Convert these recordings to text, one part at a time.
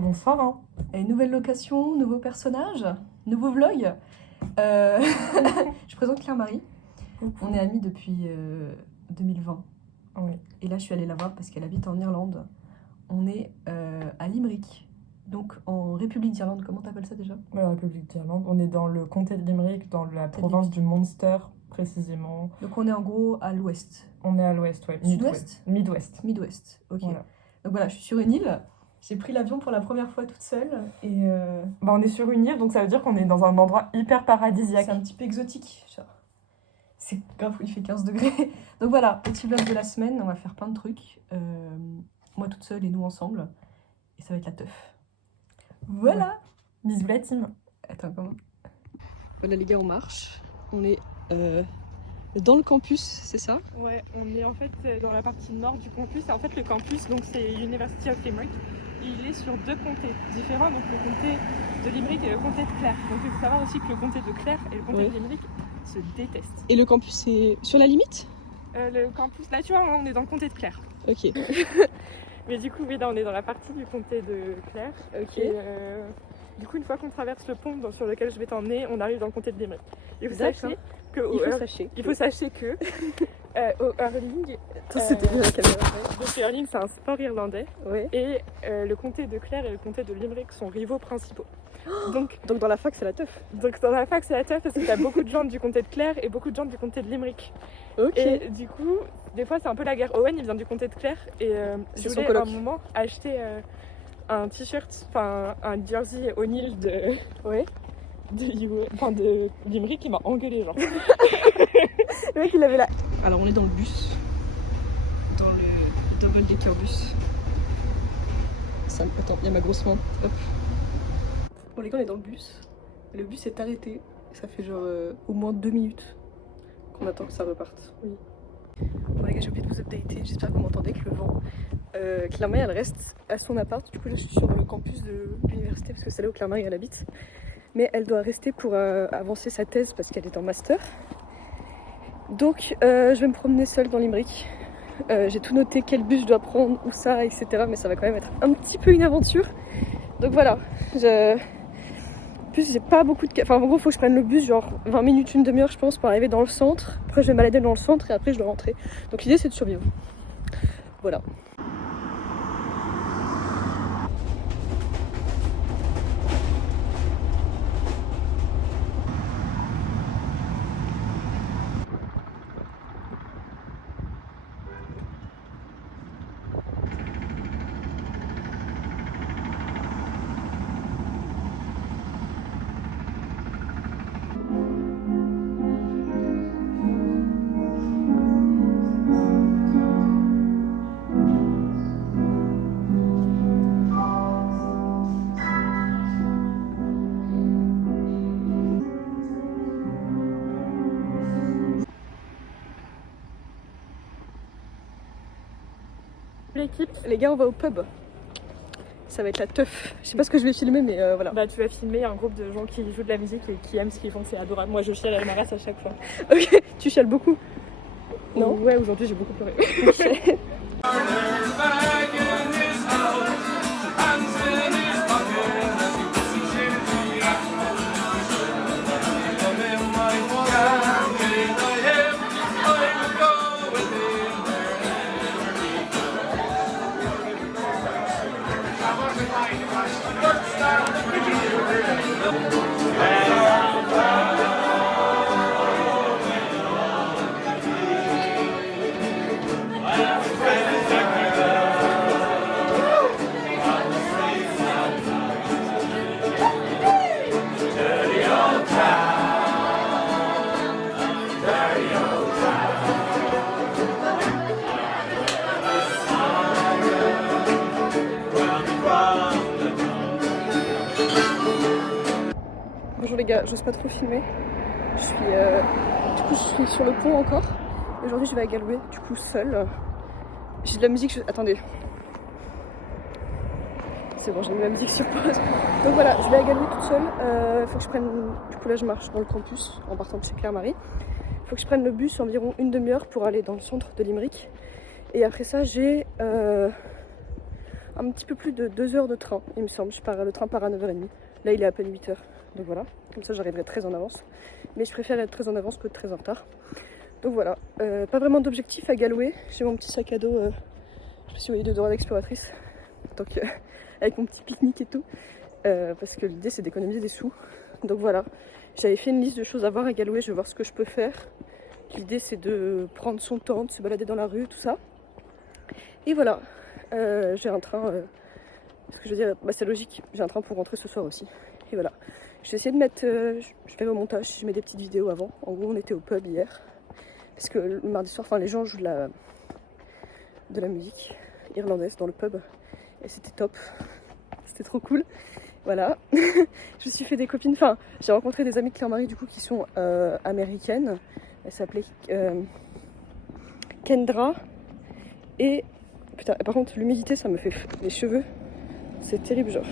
Bonsoir. Hein. Et nouvelle location, nouveau personnage, nouveau vlog. Je présente Claire-Marie. On est amis depuis 2020. Oui. Et là, je suis allée la voir parce qu'elle habite en Irlande. On est à Limerick, donc en République d'Irlande. Comment t'appelles ça déjà? La République d'Irlande. On est dans le comté de Limerick, dans la province du Munster, précisément. Donc on est en gros à l'ouest. On est à l'ouest, ouais. Sud-ouest? Midwest, ok. Voilà. Donc voilà, je suis sur une île. J'ai pris l'avion pour la première fois toute seule et on est sur une île, donc ça veut dire qu'on est dans un endroit hyper paradisiaque. C'est un petit peu exotique. Genre. C'est grave, il fait 15 degrés. Donc voilà, petit vlog de la semaine, on va faire plein de trucs. Moi toute seule et nous ensemble. Et ça va être la teuf. Voilà. Bisous la team. Attends, comment? Voilà les gars, on marche. On est dans le campus, c'est ça? Ouais, on est en fait dans la partie nord du campus. Et en fait le campus, donc c'est University of Limerick. Il est sur deux comtés différents, donc le comté de Limerick et le comté de Clare. Donc il faut savoir aussi que le comté de Clare et le comté de Limerick se détestent. Et le campus est sur la limite? Le campus, là tu vois, on est dans le comté de Clare. Ok. Mais du coup, oui, là on est dans la partie du comté de Clare. Ok. Et du coup, une fois qu'on traverse le pont sur lequel je vais t'emmener, on arrive dans le comté de Limerick. Et vous sachez que il faut sachez que au hurling, C'était bien la caméra. donc le hurling c'est un sport irlandais. Ouais. Et le comté de Clare et le comté de Limerick sont rivaux principaux. Donc dans la fac c'est la teuf. Donc dans la fac c'est la teuf parce que t'as beaucoup de gens du comté de Clare et beaucoup de gens du comté de Limerick. Ok. Et du coup, des fois c'est un peu la guerre. Owen il vient du comté de Clare et je voulais à un moment acheter un t-shirt, enfin un jersey O'Neill de Limerick, il m'a engueulé genre. Le mec il avait la... Alors on est dans le bus, dans le double decker bus. Ça... Attends, il y a ma grosse main. Hop. Bon les gars on est dans le bus. Le bus est arrêté. Ça fait genre au moins 2 minutes qu'on attend que ça reparte. Oui. Bon les gars j'ai oublié de vous updater, j'espère que vous m'entendez avec le vent. Claire-Marie elle reste à son appart, du coup là je suis sur le campus de l'université parce que c'est là où Claire-Marie elle habite. Mais elle doit rester pour avancer sa thèse parce qu'elle est en master. Donc je vais me promener seule dans Limerick. J'ai tout noté, quel bus je dois prendre, où ça, etc. Mais ça va quand même être un petit peu une aventure. Donc voilà. En plus j'ai pas beaucoup de... Enfin en gros faut que je prenne le bus genre 20 minutes, une demi-heure je pense pour arriver dans le centre. Après je vais me balader dans le centre et après je dois rentrer. Donc l'idée c'est de survivre. Voilà. L'équipe, Les gars on va au pub. Ça va être la teuf. Je sais pas ce que je vais filmer mais voilà. bah tu vas filmer un groupe de gens qui jouent de la musique et qui aiment ce qu'ils font, c'est adorable. Moi je chiale à ma race à chaque fois. Ok, tu chiales beaucoup? Non? Ouais, aujourd'hui j'ai beaucoup pleuré. Ok. Bonjour les gars, j'ose pas trop filmer. Je suis sur le pont encore. Aujourd'hui je vais à Galway, du coup seule. J'ai de la musique, attendez. C'est bon, j'ai mis la musique sur pause. Donc voilà, je vais à Galway toute seule. Faut que je prenne... Du coup là je marche dans le campus en partant de chez Claire-Marie. Faut que je prenne le bus environ une demi-heure pour aller dans le centre de Limerick. Et après ça j'ai un un petit peu plus de 2 heures de train, il me semble. Le train part à 9h30. Là, il est à peine 8h. Donc voilà, comme ça j'arriverai très en avance. Mais je préfère être très en avance que très en retard. Donc voilà, pas vraiment d'objectif à Galway. J'ai mon petit sac à dos, je sais pas si vous voyez, de Dora l'exploratrice. Donc avec mon petit pique-nique et tout. Parce que l'idée c'est d'économiser des sous. Donc voilà, j'avais fait une liste de choses à voir à Galway, je vais voir ce que je peux faire. L'idée c'est de prendre son temps, de se balader dans la rue, tout ça. Et voilà, j'ai un train, ce que je veux dire, bah, c'est logique, j'ai un train pour rentrer ce soir aussi. Et voilà, je vais essayer de mettre, je verrai au montage si je mets des petites vidéos avant. En gros on était au pub hier, parce que le mardi soir, enfin les gens jouent de la musique irlandaise dans le pub. Et c'était top, c'était trop cool. Voilà, je me suis fait des copines, enfin j'ai rencontré des amies de Claire-Marie du coup qui sont américaines. Elle s'appelait Kendra. Et putain, par contre l'humidité ça me fait les cheveux, c'est terrible genre.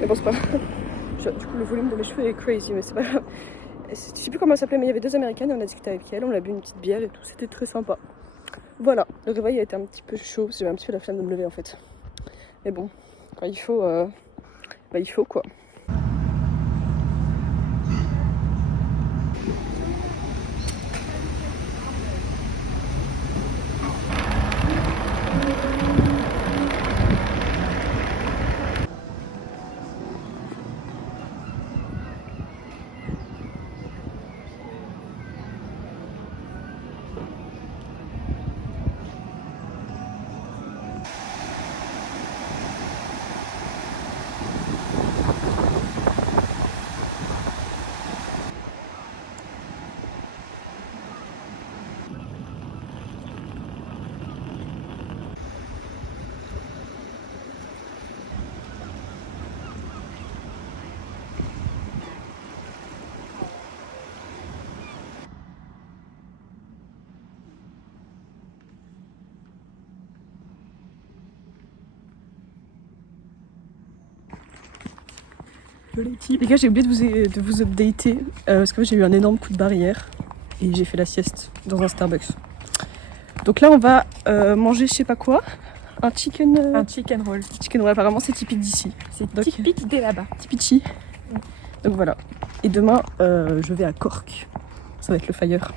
Mais bon c'est pas grave. Du coup le volume de mes cheveux est crazy mais c'est pas grave. Je sais plus comment elle s'appelait mais il y avait 2 américaines et on a discuté avec elle, on a bu une petite bière et tout, c'était très sympa. Voilà, le réveil a été un petit peu chaud parce que j'avais un petit peu la flemme de me lever en fait. Mais bon, quand il faut, bah il faut quoi. Les gars, j'ai oublié de vous updater parce que j'ai eu un énorme coup de barrière et j'ai fait la sieste dans un Starbucks. Donc là, on va manger je sais pas quoi, un chicken roll. Chicken roll, apparemment c'est typique d'ici. C'est typique des là-bas. Typici. Donc voilà. Et demain, je vais à Cork. Ça va être le fire.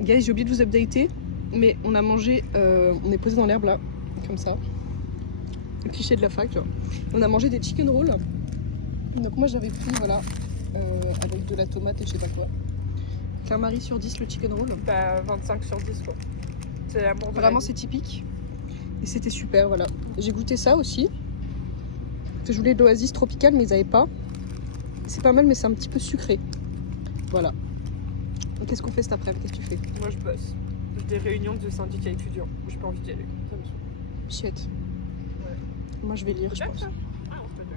Guys, j'ai oublié de vous updater, mais on a mangé, on est posé dans l'herbe là, comme ça. Le cliché de la fac, tu vois. On a mangé des chicken rolls. Donc moi j'avais pris, voilà, avec de la tomate et je sais pas quoi. Claire-Marie sur 10 le chicken roll. Bah 25 sur 10 quoi. C'est l'amour de Vraiment c'est typique. Et c'était super, voilà. J'ai goûté ça aussi. Je voulais de l'oasis tropicale mais ils avaient pas. C'est pas mal mais c'est un petit peu sucré. Voilà. Donc qu'est-ce qu'on fait cet après-midi? Qu'est-ce que tu fais? Moi je bosse. Des réunions de syndicats étudiants. J'ai pas envie d'y aller. Ça me saoule. Shit. Ouais. Moi je vais lire je pense. Ah, on peut dire.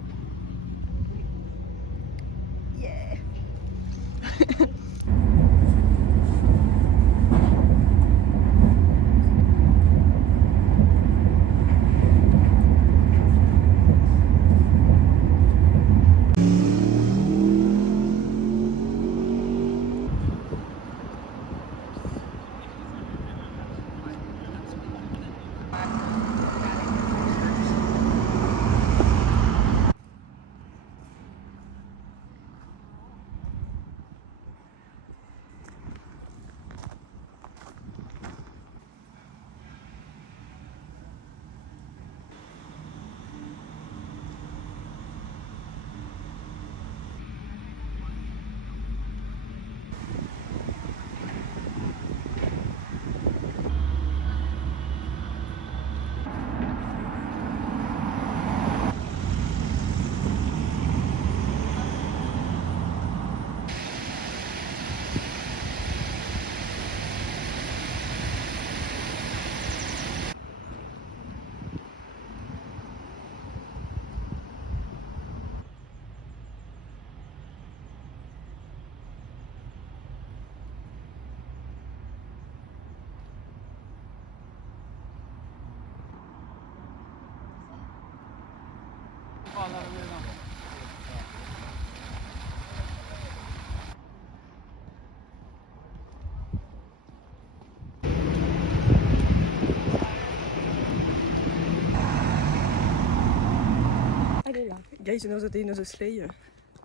Guys, Another Day, Another Slay.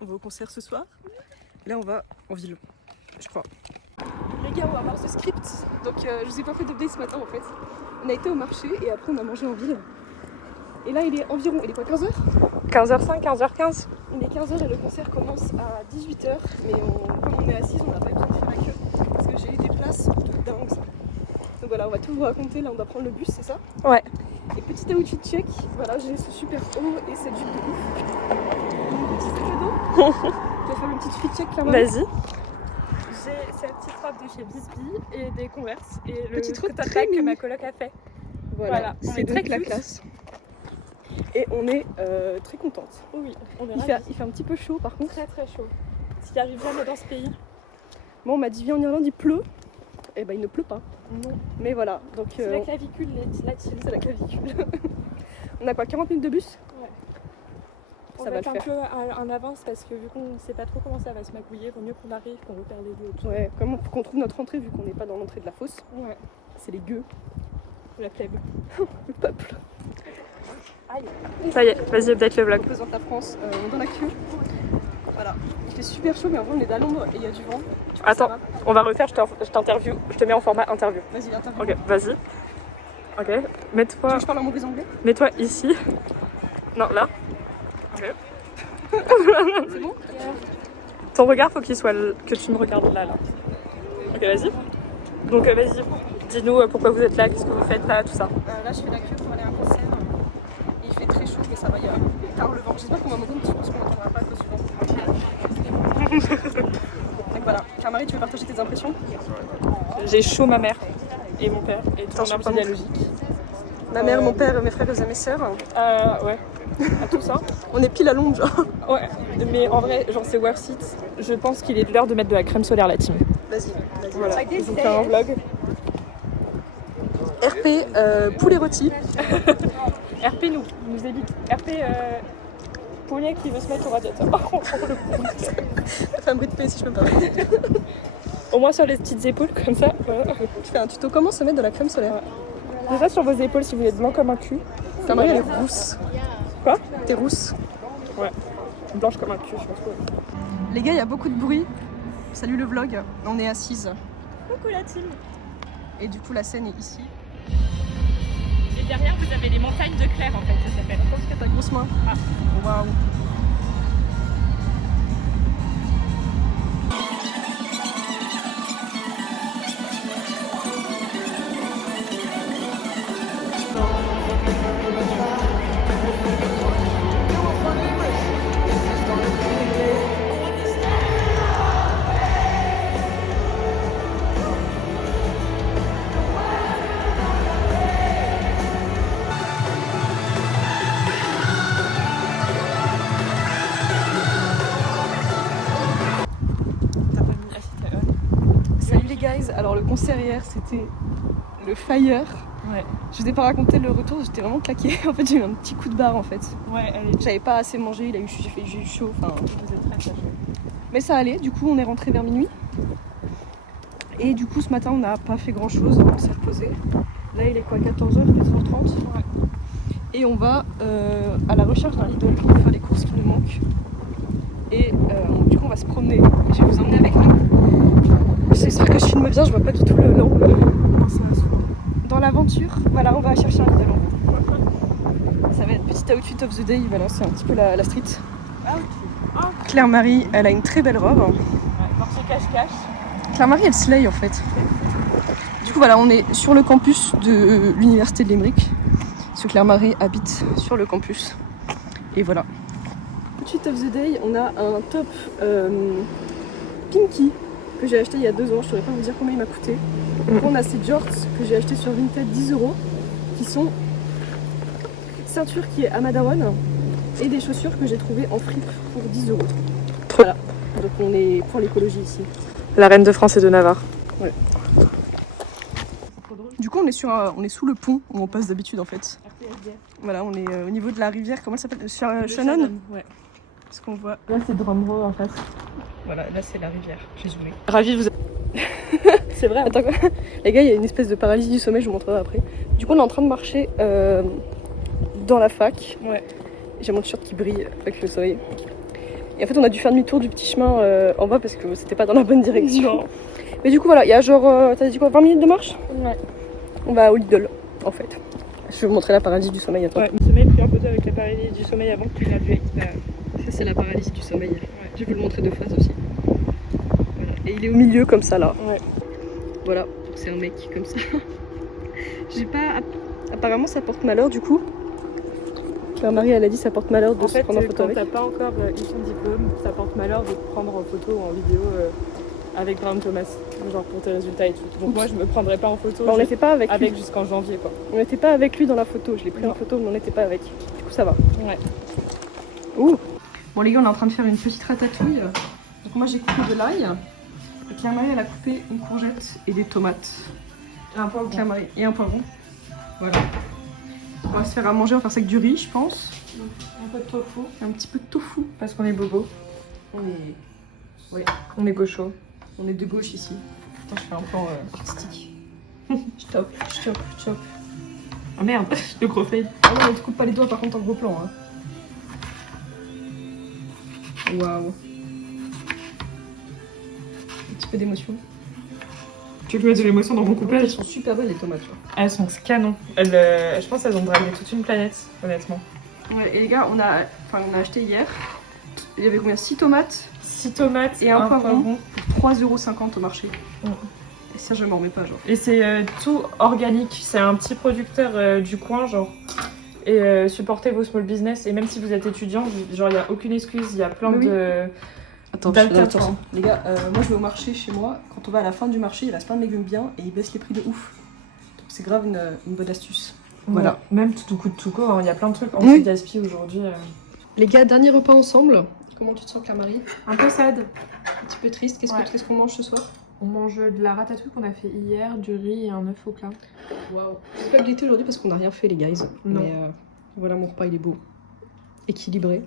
On va au concert ce soir. Là, on va en ville, je crois. Les gars, on va voir ce script. Donc, je vous ai pas fait d'update ce matin en fait. On a été au marché et après, on a mangé en ville. Et là, il est environ, il est quoi, 15h 15h05, 15h15. Il est 15h et le concert commence à 18h. Mais comme on est assise, on n'a pas bien fait la queue. Parce que j'ai eu des places de dingue. Donc voilà, on va tout vous raconter. Là, on doit prendre le bus, c'est ça? Ouais. Et petit outfit check, voilà, j'ai ce super haut et cette jupe de ouf. Mon petit sac à dos. Je vais faire une petite fit check, clairement. Vas-y. J'ai cette petite robe de chez Bisbee et des Converse et le Petite robe tote très bag que mimi. ma coloc a fait. Voilà, on c'est est très donc la tous- classe. Et on est très contente. Oui, on est Il ravis. fait un petit peu chaud par contre. Très très chaud. Ce qui arrive jamais dans ce pays. Bon, on m'a dit viens en Irlande, il pleut. Et ben il ne pleut pas. Non. Mais voilà, donc C'est la clavicule latine. c'est la clavicule. On a quoi, 40 minutes de bus? On Ça va va être le un peu en avance parce que vu qu'on ne sait pas trop comment ça va se magouiller, vaut mieux qu'on arrive, qu'on repère les lieux. autour. Ouais, comment faut qu'on trouve notre entrée vu qu'on n'est pas dans l'entrée de la fosse? Ouais. C'est les gueux, La plèbe. le peuple. Ça y est, vas-y, update le On vlog. représente la France dans la queue. Voilà, il fait super chaud mais en vrai on est à l'ombre et il y a du vent. Du coup, Attends, ça va. on va refaire, je t'interview, je te mets en format interview. Vas-y, interview. Ok, vas-y. Ok, Tu veux mets-toi que je parle en mauvais anglais? mets-toi ici. Non, là. Ok. C'est bon? Ton regard, faut qu'il soit que tu me regardes là. Ok, vas-y. Donc, vas-y, dis-nous pourquoi vous êtes là, qu'est-ce que vous faites là, tout ça. Là je fais la queue pour aller à un concert. Et il fait très chaud mais ça va, il y a tard le vent. J'espère qu'on va m'entendre, je pense qu'on n'entendra pas à cause du vent. Donc voilà, Claire-Marie, tu veux partager tes impressions? J'ai chaud, ma mère et mon père et tout Attention, mon arbre pardon. généalogique. Ma mère, mon père, mes frères et mes sœurs. Ouais, à tout ça. On est pile à l'ombre genre. Ouais, mais en vrai, genre c'est worth it. Je pense qu'il est l'heure de mettre de la crème solaire, la team. Vas-y, vas-y. Voilà, je vous fais un vlog. RP, poulet rôti. RP nous évite. RP poulet qui veut se mettre au radiateur. Fais un bruit de paix si je peux me permettre. Au moins sur les petites épaules comme ça. Voilà. Tu fais un tuto comment se mettre de la crème solaire. Déjà sur vos épaules si vous êtes blanc comme un cul. Claire-Marie, elle est rousse. Quoi? T'es rousse. Blanche comme un cul, je pense. Les gars, il y a beaucoup de bruit. Salut le vlog. On est assises. Coucou la team. Et du coup, la scène est ici. Et derrière vous avez les montagnes de Claire en fait, ça s'appelle. Pense que ta grosse main. Ah. Waouh. Salut les guys. Alors le concert hier, c'était le Fire. Ouais. Je vous ai pas raconté le retour, j'étais vraiment claquée. En fait, j'ai eu un petit coup de barre en fait. Ouais, elle est. J'avais pas assez mangé, j'ai eu chaud. Enfin, Vous êtes très chaud. mais ça allait. Du coup, on est rentré vers minuit. Et du coup, ce matin, on n'a pas fait grand chose. On s'est reposé. Là, il est quoi, 14h, 14h30 Ouais. Et on va à la recherche d'un Lidl pour faire les courses qui nous manquent. Et du coup, on va se promener. Je vais vous emmener avec nous. J'espère que je filme bien, je vois pas du tout le long. Dans l'aventure, voilà, on va chercher un Lidl. Ça va être petit outfit of the day, voilà, c'est un petit peu la street. Claire-Marie, elle a une très belle robe. Marché cache-cache. Claire-Marie, elle slay en fait. Du coup, voilà, on est sur le campus de l'université de Limerick. Parce que Claire-Marie habite sur le campus. Et voilà. Outfit of the day, on a un top Pinky que j'ai acheté il y a 2 ans. Je ne saurais pas vous dire combien il m'a coûté. Donc, on a ces jorts que j'ai acheté sur Vinted 10 €, qui sont ceinture qui est Amadawan et des chaussures que j'ai trouvées en fripe pour 10 €. Voilà. Donc on est pour l'écologie ici. La reine de France et de Navarre. Du coup, on est sous le pont où on passe d'habitude en fait. Voilà, on est au niveau de la rivière, comment elle s'appelle? Shannon. Ouais. Ce qu'on voit. Là c'est Drumroe en face. Voilà, là c'est la rivière. J'ai zoomé. Ravi de vous. C'est vrai. Attends, les gars, il y a une espèce de paralysie du sommeil, je vous montrerai après. Du coup, on est en train de marcher dans la fac. Ouais. J'ai mon t-shirt qui brille avec le soleil. Et en fait, on a dû faire demi-tour du petit chemin en bas parce que c'était pas dans la bonne direction. Non. Mais du coup, voilà, il y a genre, t'as dit quoi, 20 minutes de marche? Ouais. On va au Lidl, en fait. Je vais vous montrer la paralysie du sommeil, attends. Ouais, le sommeil pris en photo avec la paralysie du sommeil avant que tu graduates. Ça, c'est la paralysie du sommeil. Ouais. Je vais vous le montrer de face aussi. Voilà. Et il est au milieu, comme ça, là. Ouais. Voilà, c'est un mec comme ça. J'ai pas... Apparemment, ça porte malheur, du coup. Marie, elle a dit ça porte malheur de En se fait, prendre en photo quand avec. t'as pas encore eu ton diplôme, ça porte malheur de te prendre en photo ou en vidéo avec Brown Thomas, genre pour tes résultats et tout. Donc moi, je me prendrais pas en photo Bah, on n'était pas avec lui. jusqu'en janvier, quoi. On n'était pas avec lui dans la photo. Je l'ai pris Non. en photo, mais on n'était pas avec. Du coup, ça va. Ouais. Ouh. Bon, les gars, on est en train de faire une petite ratatouille. Donc moi, j'ai coupé de l'ail. Et Claire-Marie, elle a coupé une courgette et des tomates. Et un poivron. Claire-Marie et un poivron. Voilà. On va se faire à manger, on va faire ça avec du riz, je pense. Un peu de tofu, Un petit peu de tofu. parce qu'on est bobo. On est gaucho. On est de gauche ici. Attends, je fais un plan artistique. Je chope. Ah merde, le gros fail. Ah non, on te coupe pas les doigts par contre en gros plan. Hein. Waouh. Un petit peu d'émotion. Tu veux que je mette de l'émotion dans mon Elles coupage? sont super belles les tomates. Elles sont canon. Je pense qu'elles ont dragué toute une planète, honnêtement. Ouais, et les gars, on a acheté hier. Il y avait combien? 6 tomates 6 tomates et un poivron pour 3,50€ au marché. Mm. Et ça, je m'en remets pas, genre. Et c'est tout organique. C'est un petit producteur du coin, genre. Et supportez vos small business. Et même si vous êtes étudiant, genre, il n'y a aucune excuse. Il y a plein Oui. de. Attends, d'alternance. les gars, moi je vais au marché chez moi. Quand on va à la fin du marché, il reste plein de légumes bien et ils baissent les prix de ouf. Donc c'est grave une bonne astuce. Voilà. Ouais. Même tout coup de tout court, il y a plein de trucs Oui. anti-gaspi aujourd'hui. Les gars, dernier repas ensemble. Comment tu te sens, Claire-Marie? Un peu sad. Un petit peu triste. Qu'est-ce qu'on mange ce soir? On mange de la ratatouille qu'on a fait hier, du riz et un œuf au plat. Waouh. J'ai pas glitté aujourd'hui parce qu'on n'a rien fait, les guys. Non. Mais voilà, mon repas il est beau. Équilibré.